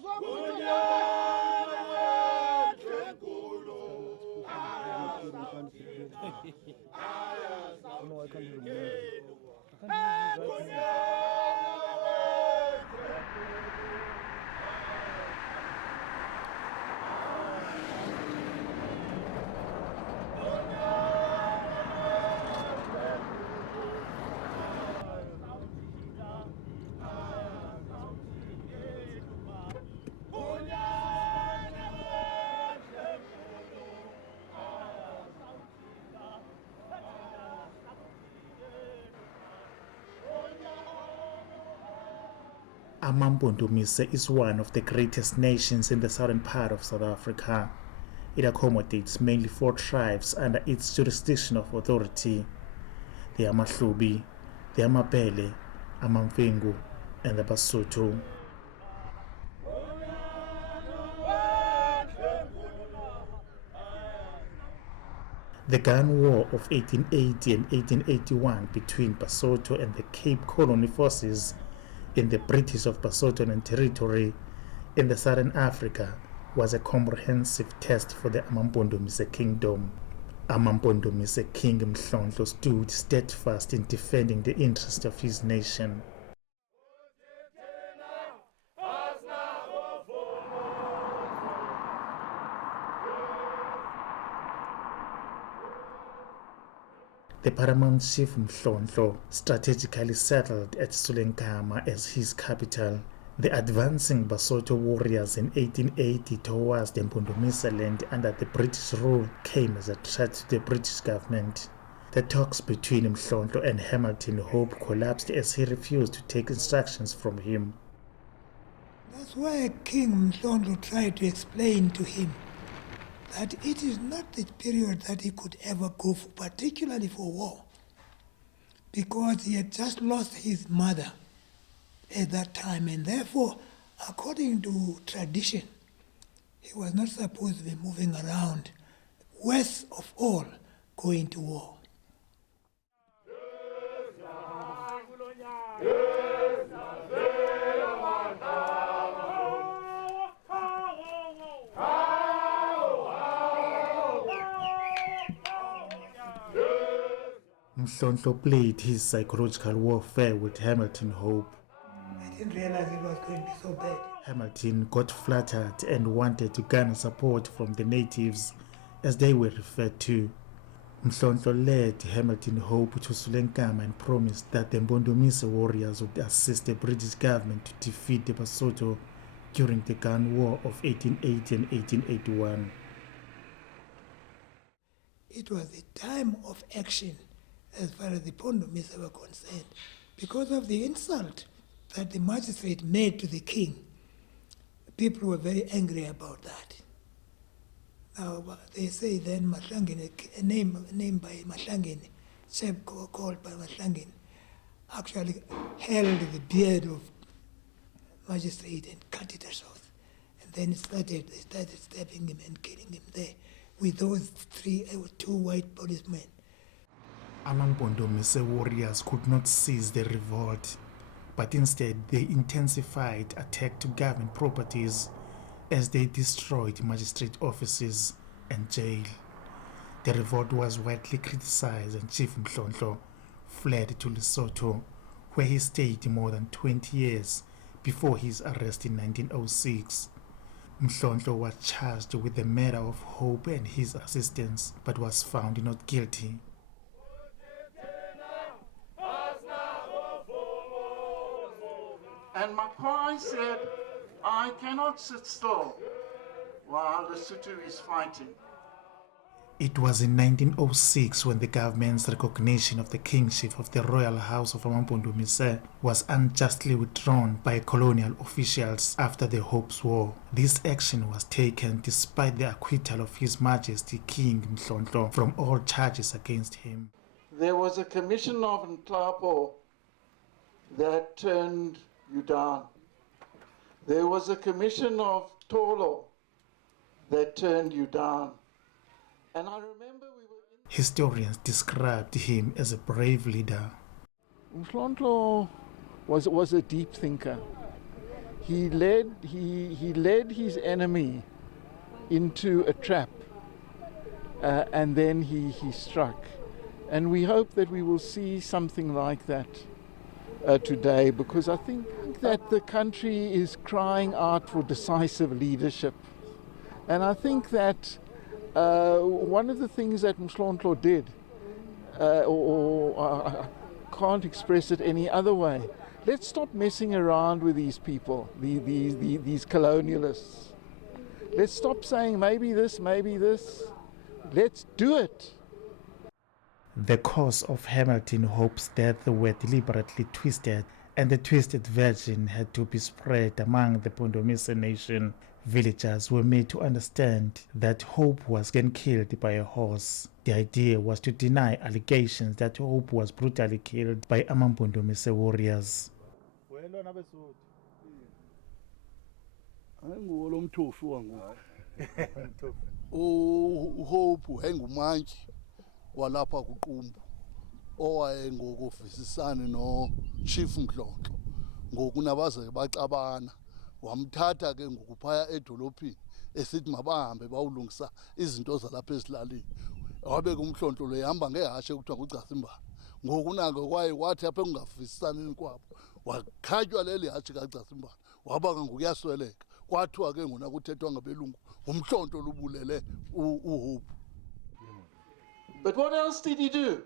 No, I can't remember. I can't remember. Amampondomise is one of the greatest nations in the southern part of South Africa. It accommodates mainly 4 tribes under its jurisdiction of authority: the Amahlubi, the Amabele, Amamfengu, and the Basotho. The Gun War of 1880 and 1881 between Basotho and the Cape Colony forces in the British of Basotho territory in the Southern Africa was a comprehensive test for the Amampondomise kingdom. Amampondomise King Mhlonhlo stood steadfast in defending the interests of his nation. The paramount chief Mhlonhlo strategically settled at Sulenkama as his capital. The advancing Basotho warriors in 1880 towards the Mpondomise land under the British rule came as a threat to the British government. The talks between Mhlonhlo and Hamilton Hope collapsed as he refused to take instructions from him. That's why King Mhlonhlo tried to explain to him that it is not the period that he could ever go for, particularly for war, because he had just lost his mother at that time, and therefore, according to tradition, he was not supposed to be moving around, worst of all, going to war. Mhlonhlo played his psychological warfare with Hamilton Hope. I didn't realize it was going to be so bad. Hamilton got flattered and wanted to garner support from the natives, as they were referred to. Mhlonhlo led Hamilton Hope to Sulenkama and promised that the Mpondomise warriors would assist the British government to defeat the Basotho during the Gun War of 1880 and 1881. It was the time of action as far as the Pondomise were concerned, because of the insult that the magistrate made to the king. People were very angry about that. Now, they say then Mahlangeni, a name by Mahlangeni, chap called by Mahlangeni, actually held the beard of magistrate and cut it off. And then they started stabbing him and killing him there with those 2 white policemen. Amampondomise warriors could not seize the revolt, but instead they intensified attack to government properties as they destroyed magistrate offices and jail. The revolt was widely criticized, and Chief Mhlonhlo fled to Lesotho, where he stayed more than 20 years before his arrest in 1906. Mhlonhlo was charged with the murder of Hope and his assistants, but was found not guilty. And Mapai said, I cannot sit still while Lesotho is fighting. It was in 1906 when the government's recognition of the kingship of the royal house of Amampondomise was unjustly withdrawn by colonial officials after the Hope's War. This action was taken despite the acquittal of His Majesty King Mhlonhlo from all charges against him. There was a commission of Nhlapo that turned you down. There was a commission of Tolo that turned you down. And I remember we were in... Historians described him as a brave leader. Mhlonhlo was a deep thinker. he led his enemy into a trap, and then he struck. And we hope that we will see something like that today, because I think that the country is crying out for decisive leadership. And I think that one of the things that Mhlonhlo did, I can't express it any other way, let's stop messing around with these people, these colonialists. Let's stop saying maybe this, maybe this. Let's do it. The cause of Hamilton Hope's death were deliberately twisted, and the twisted version had to be spread among the Pondomise Nation. Villagers were made to understand that Hope was getting killed by a horse. The idea was to deny allegations that Hope was brutally killed by Amampondomise warriors. uHope engumantshi walapha kuqumbu owayengokuvisisana no-Chief Mhlonhlo ngoku nabaze baxabana, wamthatha ke ngokuphaya edolophini esithi mabahambe bawulungisa izinto zalapha ezilalini. Wabe kuMhlonhlo lo ehamba ngehashe kuthiwa nguGcasimbana. Ngoku nako kwaye kwathi apha ekungavisisaneni kwabo wakhatywa leli hashe kaGcasimbana, waba ngokuyasweleka. Kwathiwa ke ngona kuthethwa ngabelungu uMhlonhlo lubulele uHope. But what else did he do?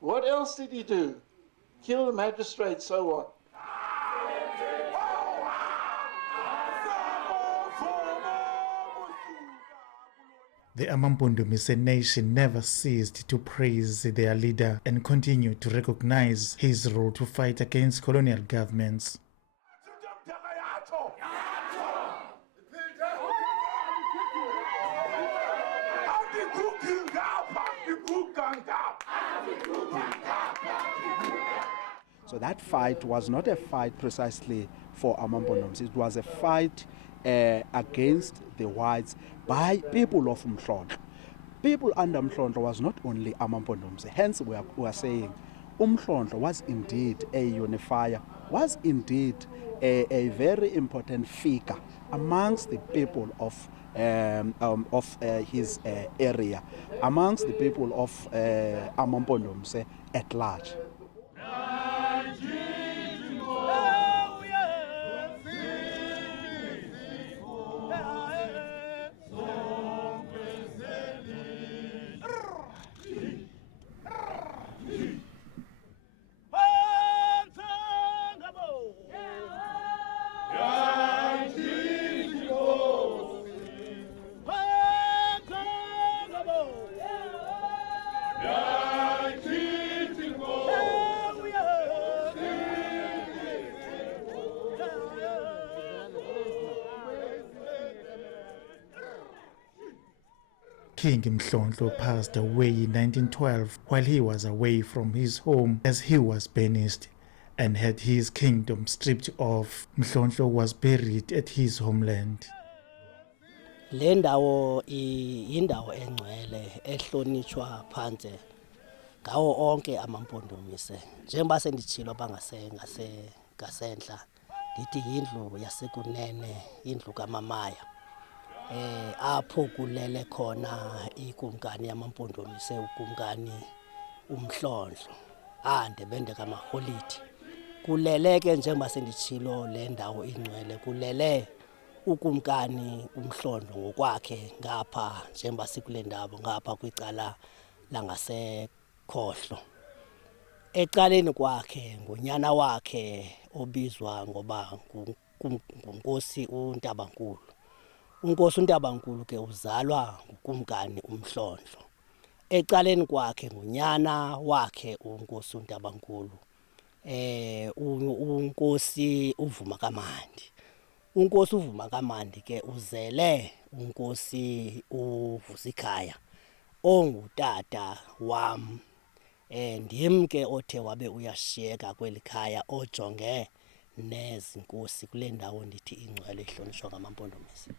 What else did he do? Kill the magistrate, so what? The Amampondomise Nation never ceased to praise their leader and continued to recognize his role to fight against colonial governments. So that fight was not a fight precisely for Amampondomise. It was a fight against the whites by people of Mhlonhlo. People under Mhlonhlo was not only Amampondomise. Hence we are saying Mhlonhlo was indeed a unifier, was indeed a very important figure amongst the people of his area, amongst the people of Amampondomise at large. King Mhlonhlo passed away in 1912 while he was away from his home as he was banished and had his kingdom stripped off. Mhlonhlo was buried at his homeland. Le ndawo yindawo engcwele ehlonitshwa phansi ngawo onke Amampondomise. Njengoba senditshilo ngasentla ndithi yindlu yasekunene, indlu kaMamaya. Apho kulele khona ikumkani yamaMpondomise, ukumkani uMhlonhlo andebende kamaholidi. Kulele ke njengoba senditshilo le ndawo ingcwele, kulele ukumkani uMhlonhlo ngokwakhe ngapha njengoba sikule ndawo ngapha kwicala langasekhohlo. Ecaleni kwakhe ngunyana wakhe obizwa ngoba nguNkosi uNtabankulu. uNkosi uNtabankulu ke uzalwa ngukumkani uMhlonhlo. Ecaleni kwakhe ngunyana wakhe uNkosi uNtabankulu, uNkosi uVumakamandi. uNkosi uVumakamandi ke uzele uNkosi uVusikhaya ongutata wam. Ndim ke othe wabe uyashiyeka kweli khaya ojonge nezi nkosi kule ndawo ndithi ingcwele ihlonishwa ngamaMpondomise.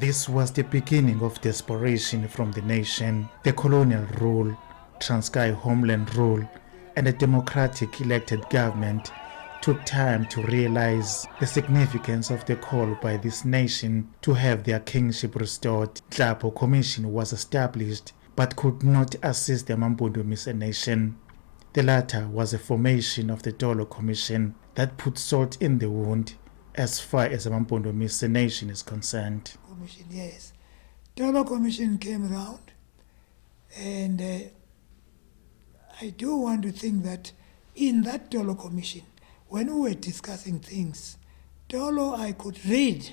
This was the beginning of desperation from the nation. The colonial rule, Transkei homeland rule, and a democratic elected government took time to realize the significance of the call by this nation to have their kingship restored. Tlapo Commission was established but could not assist the Amampondomise nation. The latter was a formation of the Dolo Commission that put salt in the wound as far as the Amampondomise nation is concerned. Commission, yes. Dolo Commission came around, and I do want to think that in that Dolo Commission, when we were discussing things, Dolo, I could read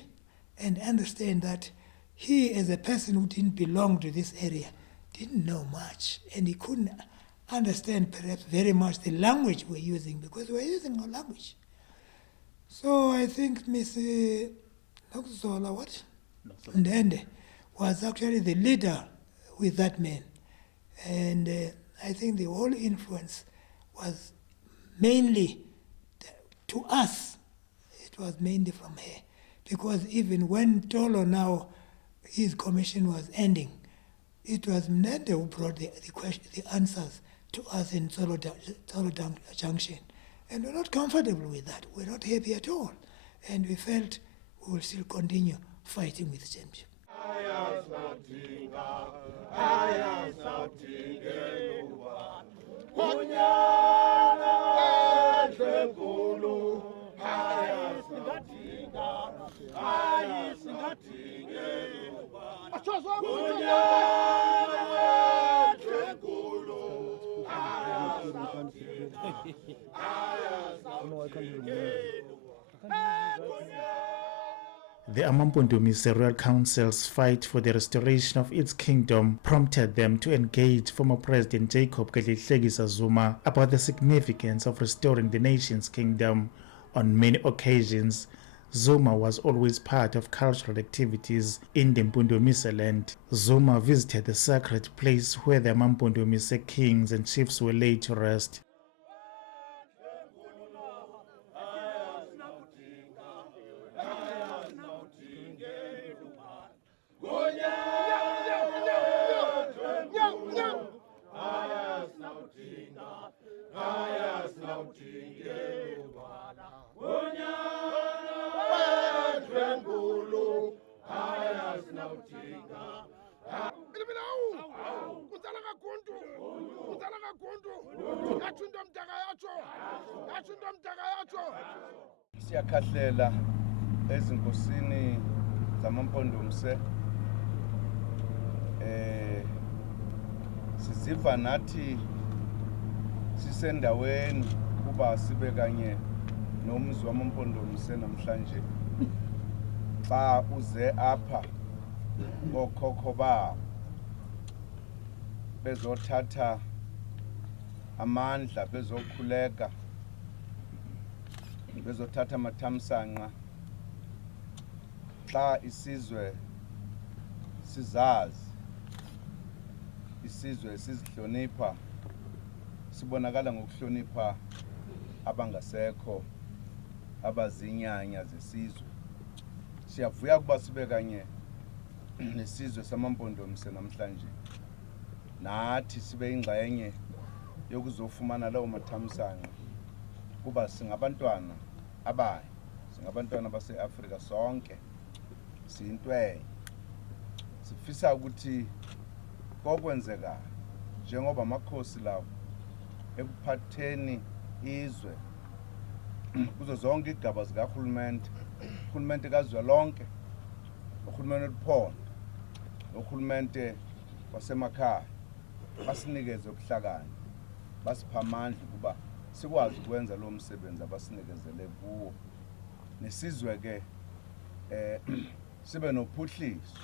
and understand that he, as a person who didn't belong to this area, didn't know much, and he couldn't understand perhaps very much the language we're using, because we're using our language. So I think Ms. Nokuzola, what? Ndende was actually the leader with that man. And I think the whole influence was mainly, to us, it was mainly from her. Because even when Tolo now, his commission was ending, it was Mnende who brought the answers to us in Tolo Junction. And we're not comfortable with that. We're not happy at all. And we felt we will still continue fighting with Jamship. The Amampondomise Royal Council's fight for the restoration of its kingdom prompted them to engage former President Jacob Gedleyihlekisa Zuma about the significance of restoring the nation's kingdom. On many occasions, Zuma was always part of cultural activities in the Mpondomise land. Zuma visited the sacred place where the Amampondomise kings and chiefs were laid to rest. Siyakhahlela ezinkosini zamaMpondomise, siziva nathi sisendaweni kuba sibe kanye nomzi wamaMpondomise namhlanje. Xa uze apha ngokhokho babo bezothatha amandla, bezokhuleka, bezothatha amathamsanqa, xa isizwe sizazi, isizwe sizihlonipha, sibonakala ngokuhlonipha abangasekho, abazinyanya zesizwe. Siyavuya kuba sibe kanye nesizwe samaMpondomise namhlanje, nathi sibe ingxenye yokuzofumana lawo mathamsanqa, kuba singabantwana abayi, singabantwana base-Afrika sonke, siyintwenye. Sifisa ukuthi kokwenzeka njengoba amakhosi lawo ekuphatheni izwe kuzo zonke igaba zikahulumente, uhulumente kazwelonke, uhulumente oluphondo, uhulumente wasemakhaya, basinikeze ukuhlakanya, basipha amandla ukuba sikwazi ukwenza lo msebenzi abasinikezele kuwo. Nesizwe ke sibe nophuhliso,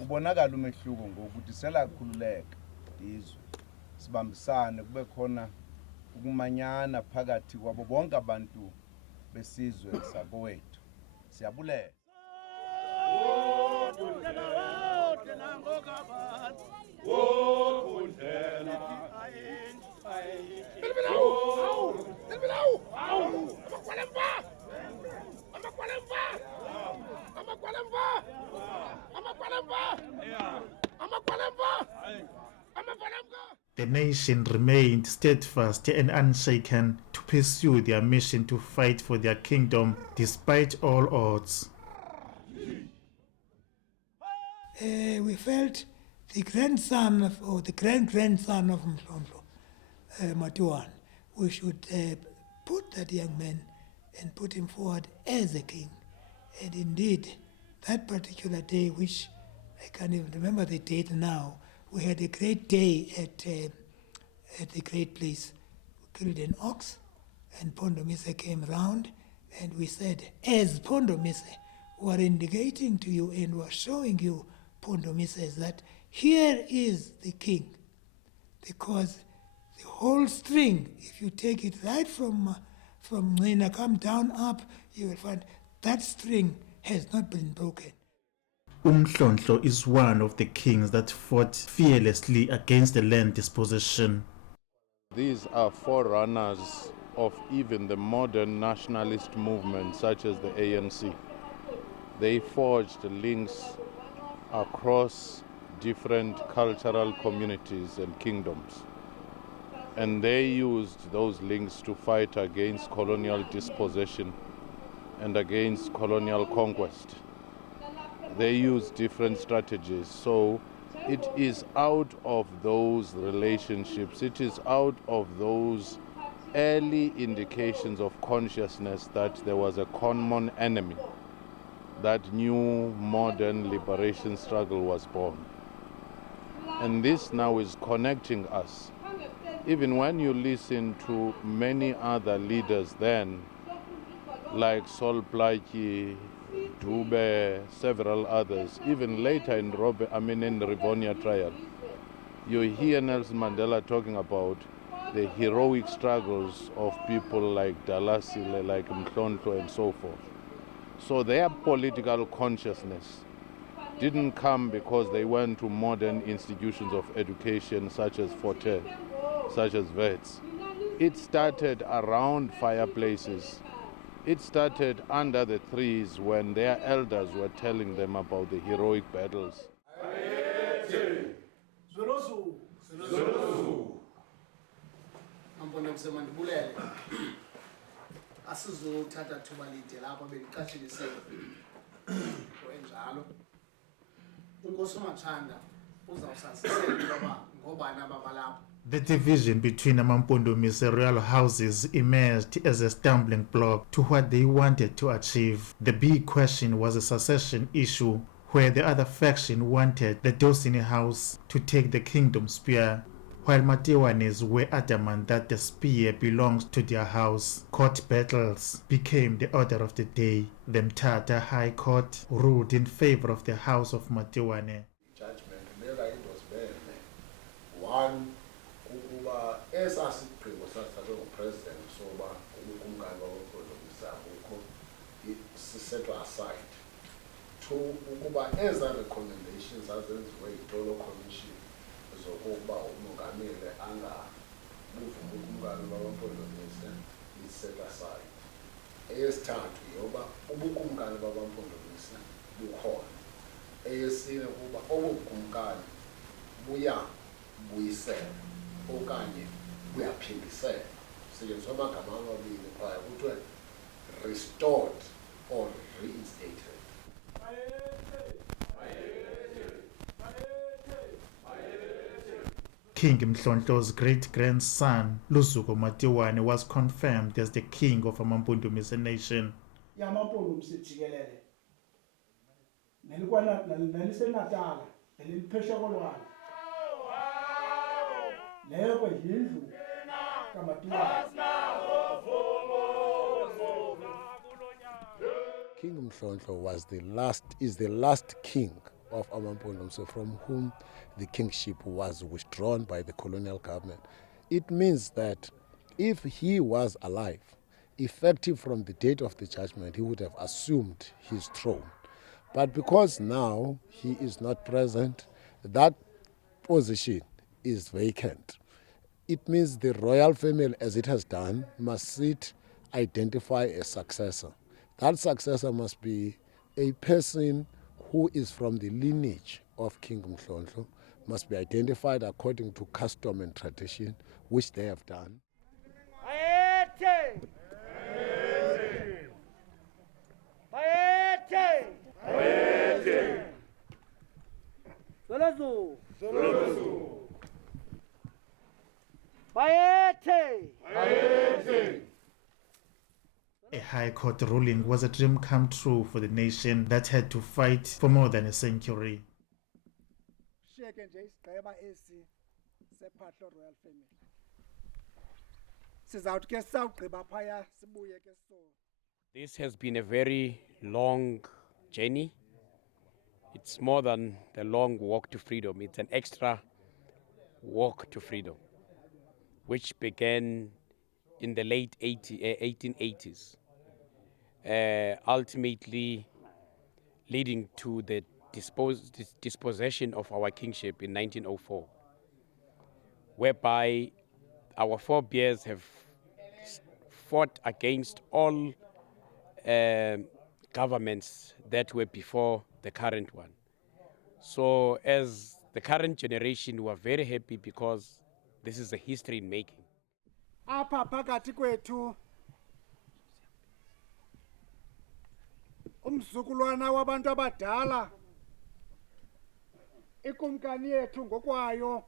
ubonakala umehluko ngokuthi selakhululeka izwe, sibambisane, kube khona ukumanyana phakathi kwabo bonke abantu besizwe sakowethu. Siyabulela. I'm a The nation remained steadfast and unshaken to pursue their mission to fight for their kingdom despite all odds. We felt the grandson of, or the grand-grandson of Mhlonhlo, Matuan, we should put that young man and put him forward as a king. And indeed, that particular day, which I can't even remember the date now, we had a great day at the great place. We killed an ox, and Pondomise came round, and we said, as Pondomise, we are indicating to you and we are showing you, Pondomise, that here is the king. Because the whole string, if you take it right from Nina, come down up, you will find that string has not been broken. Mhlonhlo is one of the kings that fought fearlessly against the land dispossession. These are forerunners of even the modern nationalist movement such as the ANC. They forged links across different cultural communities and kingdoms. And they used those links to fight against colonial dispossession and against colonial conquest. They use different strategies. So it is out of those relationships, it is out of those early indications of consciousness that there was a common enemy that new modern liberation struggle was born. And this now is connecting us. Even when you listen to many other leaders then, like Sol Plaatje, Dube, several others, even later in the Rivonia trial, you hear Nelson Mandela talking about the heroic struggles of people like Dalasile, like Mhlonhlo, and so forth. So their political consciousness didn't come because they went to modern institutions of education such as Forte, such as Wits. It started around fireplaces. It started under the trees when their elders were telling them about the heroic battles. Amampondomise mandibulele asizothatha thuba lide lapha beliqashelise enjalo unkosi uMathanda uzawusasisela ngoba ngobani ababalapha. The division between Amampondomise royal houses emerged as a stumbling block to what they wanted to achieve. The big question was a succession issue, where the other faction wanted the Dosini house to take the kingdom spear, while Matiwanes were adamant that the spear belongs to their house. Court battles became the order of the day. The Mthatha High Court ruled in favor of the house of Matiwane. Judgment whenever it was very one ukuba esasigqibo sathathwe ngupresident soba ukumkani wamampondomise akukho sisetwa aside. Two, ukuba eza recommendations azenziwe yitolo commission zokuba umongameli angabuvuma ukumkani wamampondomise is set aside. Eyesithathu yoba ubukumkani bamampondomise bukhona. Eyesine kuba obukumkani buyisela okanye buyaphindisela. Kusetyenziswa amagama amabili phaya kuthiwe restored or reinstated. King Mhlonhlo's great-grandson, Luzuko Matiwane, was confirmed as the king of Amampondomise nation. Yamampondomise jikelele neliseNatala neliphesha kolwandle leyo ke yindlu kaMatiwane. King Mhlonhlo is the last king of Amampondomise from whom the kingship was withdrawn by the colonial government. It means that if he was alive, effective from the date of the judgment, he would have assumed his throne. But because now he is not present, that position is vacant. It means the royal family, as it has done, must identify a successor. That successor must be a person who is from the lineage of King Mhlonhlo, must be identified according to custom and tradition, which they have done. A High Court ruling was a dream come true for the nation that had to fight for more than a century. This has been a very long journey. It's more than the long walk to freedom. It's an extra walk to freedom, which began in the late 1880s, ultimately leading to the dispossession of our kingship in 1904, whereby our forebears have fought against all governments that were before the current one. So as the current generation, we are very happy because this is a history in making. Apha phakathi kwethu umzukulwana wabantu abadala ikumkani yethu ngokwayo.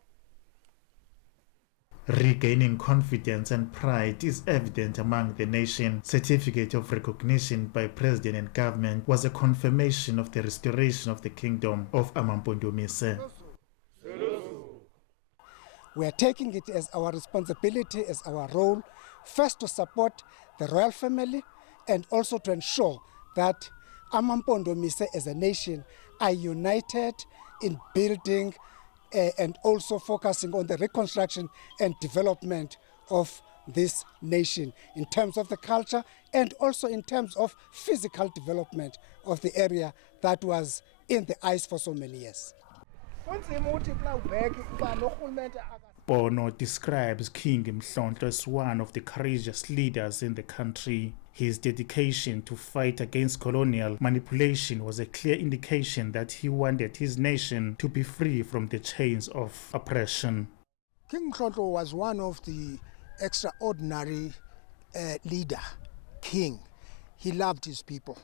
Regaining confidence and pride is evident among the nation. Certificate of recognition by president and government was a confirmation of the restoration of the kingdom of Amampondomise. We are taking it as our responsibility, as our role, first to support the royal family and also to ensure that Amampondomise as a nation are united in building and also focusing on the reconstruction and development of this nation in terms of the culture and also in terms of physical development of the area that was in the ice for so many years. Bono describes King Mhlonto as one of the courageous leaders in the country. His dedication to fight against colonial manipulation was a clear indication that he wanted his nation to be free from the chains of oppression. King Mhlonto was one of the extraordinary king. He loved his people.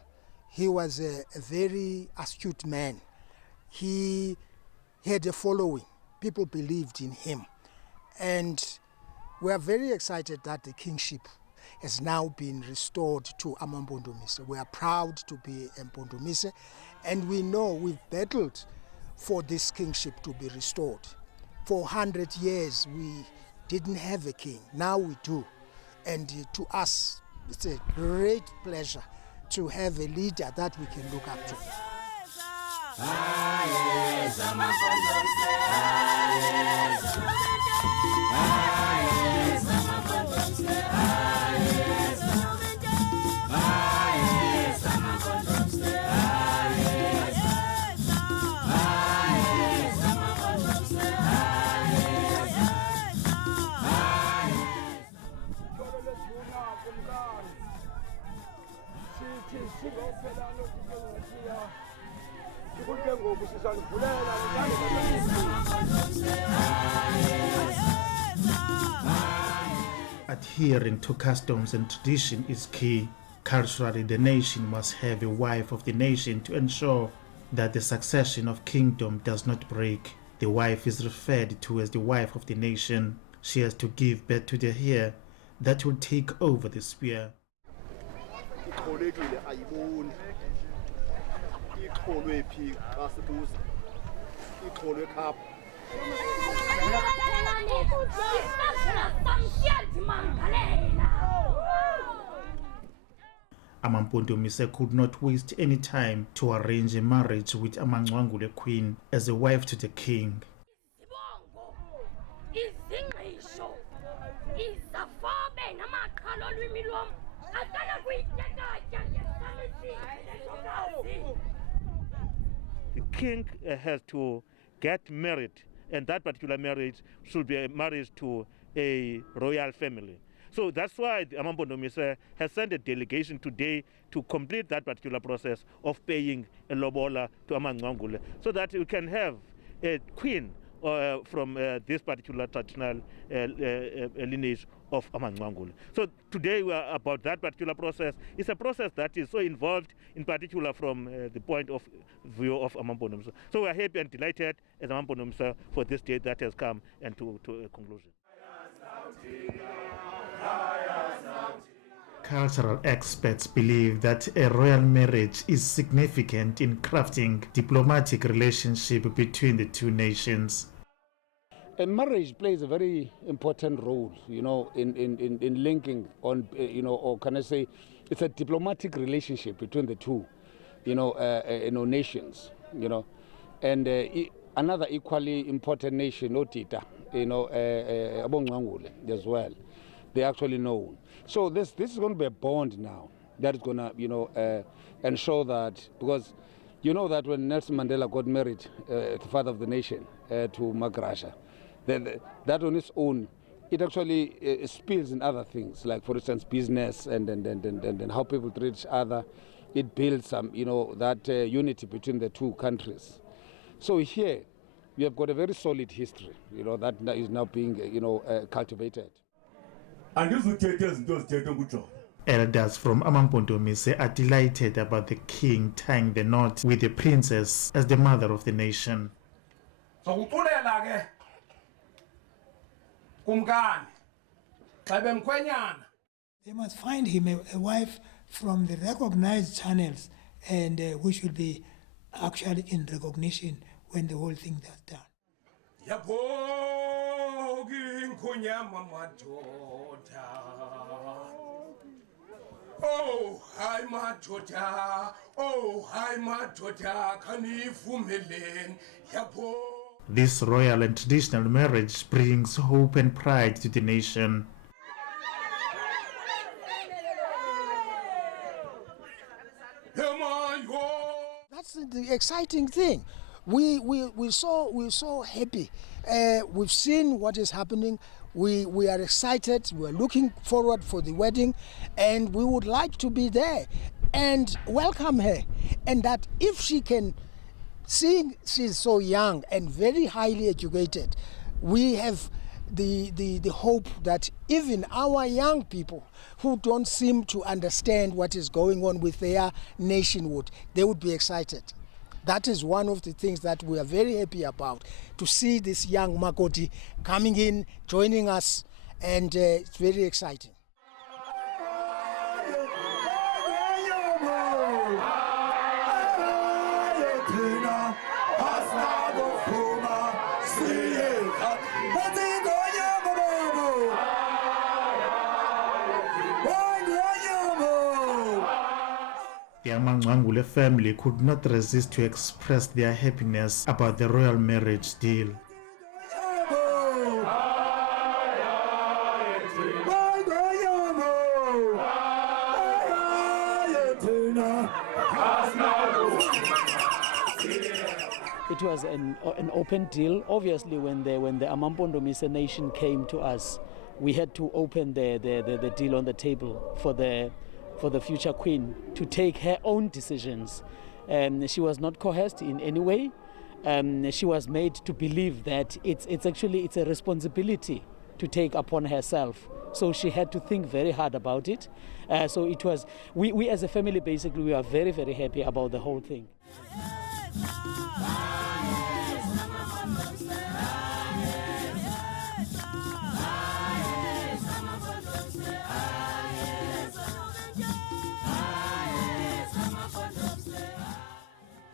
He was a very astute man. He had a following. People believed in him. And we are very excited that the kingship has now been restored to Amampondomise. We are proud to be Amampondomise, and we know we've battled for this kingship to be restored. For 100 years, we didn't have a king. Now we do. And to us, it's a great pleasure to have a leader that we can look up to. Adhering to customs and tradition is key. Culturally, the nation must have a wife of the nation to ensure that the succession of kingdom does not break. The wife is referred to as the wife of the nation. She has to give birth to the heir that will take over the spear. Amampondomise could not waste any time to arrange a marriage with Amangwangule Queen as a wife to the king. The king has to get married, and that particular marriage should be a marriage to a royal family. So that's why Amampondomise has sent a delegation today to complete that particular process of paying a lobola to Amangwangule, so that we can have a queen from this particular traditional lineage of Amangwangule. So today we are about that particular process. It's a process that is so involved, in particular from the point of view of Amampondomise. So we are happy and delighted as Amampondomise for this day that has come and to a conclusion. Cultural experts believe that a royal marriage is significant in crafting diplomatic relationship between the two nations. A marriage plays a very important role, in linking on, or can I say, it's a diplomatic relationship between the two, nations, and another equally important nation, Otita, Abongwangule as well. They actually know. So this is going to be a bond now that is going to, ensure that, because you know that when Nelson Mandela got married, the father of the nation, to Magrasha, that on its own, it actually spills in other things, like for instance business and how people treat each other. It builds some, that unity between the two countries. So here, we have got a very solid history, that is now being, cultivated. Elders from Amampondomise are delighted about the king tying the knot with the princess as the mother of the nation. They must find him a wife from the recognized channels, and we should be actually in recognition when the whole thing is done. Oh, hi madoda. Oh, hi madoda. Kanivumelen. Yabo. This royal and traditional marriage brings hope and pride to the nation. That's the exciting thing. We're so happy. We've seen what is happening. We are excited. We are looking forward for the wedding, and we would like to be there and welcome her. And that if she can, seeing she's so young and very highly educated, we have the hope that even our young people who don't seem to understand what is going on with their nationhood, they would be excited. That is one of the things that we are very happy about, to see this young Makoti coming in, joining us, and it's very exciting. The Amangwangule family could not resist to express their happiness about the royal marriage deal. It was an open deal. Obviously, when the Amampondomise nation came to us, we had to open the deal on the table for the future queen to take her own decisions. She was not coerced in any way. She was made to believe that it's a responsibility to take upon herself. So she had to think very hard about it. So it was, we as a family, basically, we are very, very happy about the whole thing.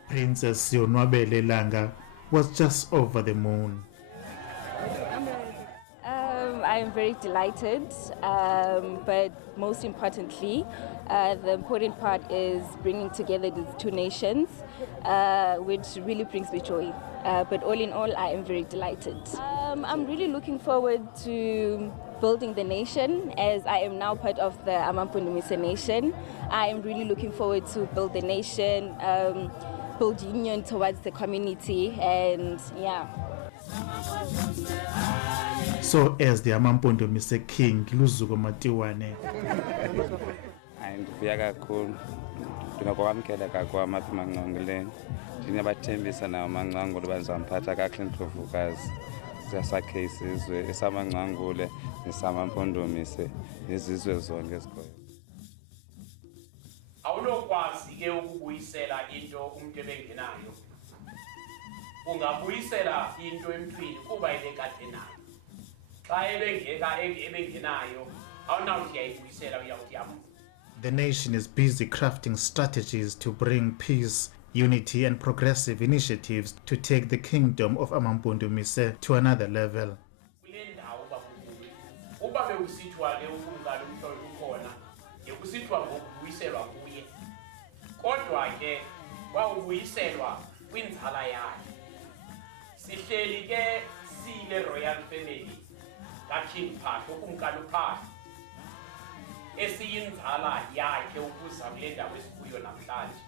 Princess Yonwabele Langa was just over the moon. I am very delighted, but most importantly, the important part is bringing together these two nations, which really brings me joy. But all in all, I am very delighted. I'm really looking forward to building the nation, as I am now part of the Amampondomise nation. I am really looking forward to build the nation, build union towards the community, and yeah. So as the Amampondomise king, Luzuko Matiwane. And Viaga cool. ndinokwamkeleka kwam apha emanqanguleni ndinabathembisa nawo amanqangule uba ndizamphatha kakuhle ndlovukazi zesakhe isizwe esamanqangule nesamampondomise nezizwe zonke ezikhoyo. Awunokwazi ke ukubuyisela into umuntu ebengenayo. Ungabuyisela into emntwini kuba ebekade nayo. Xa ebengenayo awunawuthi uyayibuyisela uyawuthi yamva. The nation is busy crafting strategies to bring peace, unity and progressive initiatives to take the kingdom of Amampondomise to another level. Kule ndawo uba bewusithwa ke ukumkani umhlolo ukhona yekusithwa ngokubuyiselwa kuye. Kodwa ke kwawubuyiselwa kwinzala yakhe. Sihleli ke sile royal family kaKing Phahla ukumkani uPhahla esiyinzala yakhe ukuza kule ndawo esikuyo namhlanje.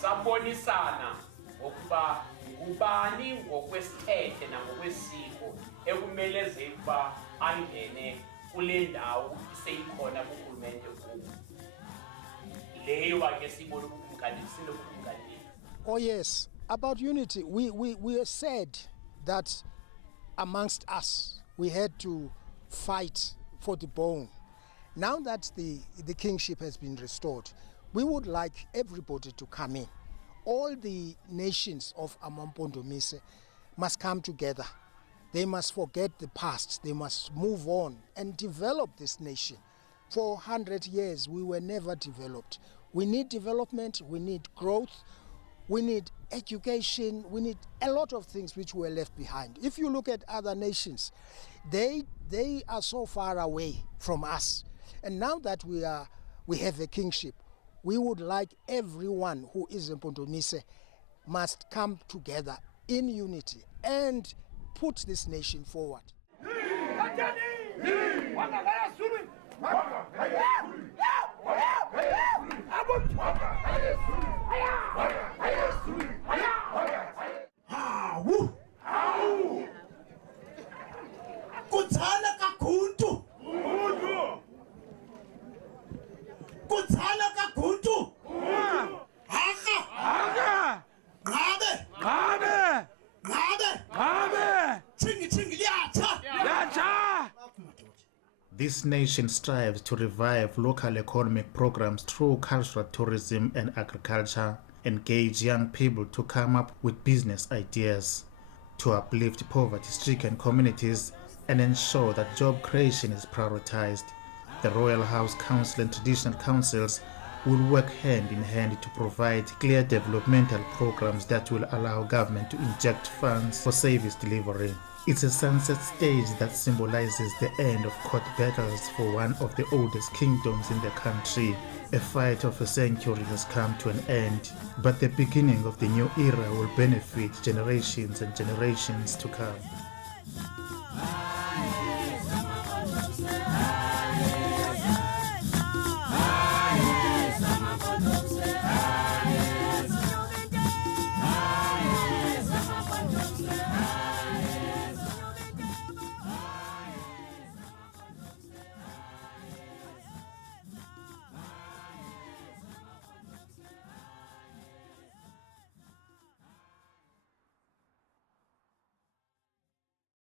Sabonisana ngokuba ngubani ngokwesithethe nangokwesiko ekumeleze ukuba angene kule ndawo seyikhona kurhulumente kuwo. Leyo ke sibona ukumkani sinokumkani. Oh yes, about unity, we said that amongst us we had to fight for the bone. Now that the kingship has been restored, we would like everybody to come in. All the nations of Amampondomise must come together. They must forget the past. They must move on and develop this nation. For 100 years, we were never developed. We need development, we need growth, we need education, we need a lot of things which were left behind. If you look at other nations, they are so far away from us. And now that we have a kingship, we would like everyone who is in Pondomise must come together in unity and put this nation forward. This nation strives to revive local economic programs through cultural tourism and agriculture, engage young people to come up with business ideas, to uplift poverty-stricken communities and ensure that job creation is prioritized. The Royal House Council and traditional councils will work hand in hand to provide clear developmental programs that will allow government to inject funds for service delivery. It's a sunset stage that symbolizes the end of court battles for one of the oldest kingdoms in the country. A fight of a century has come to an end, but the beginning of the new era will benefit generations and generations to come.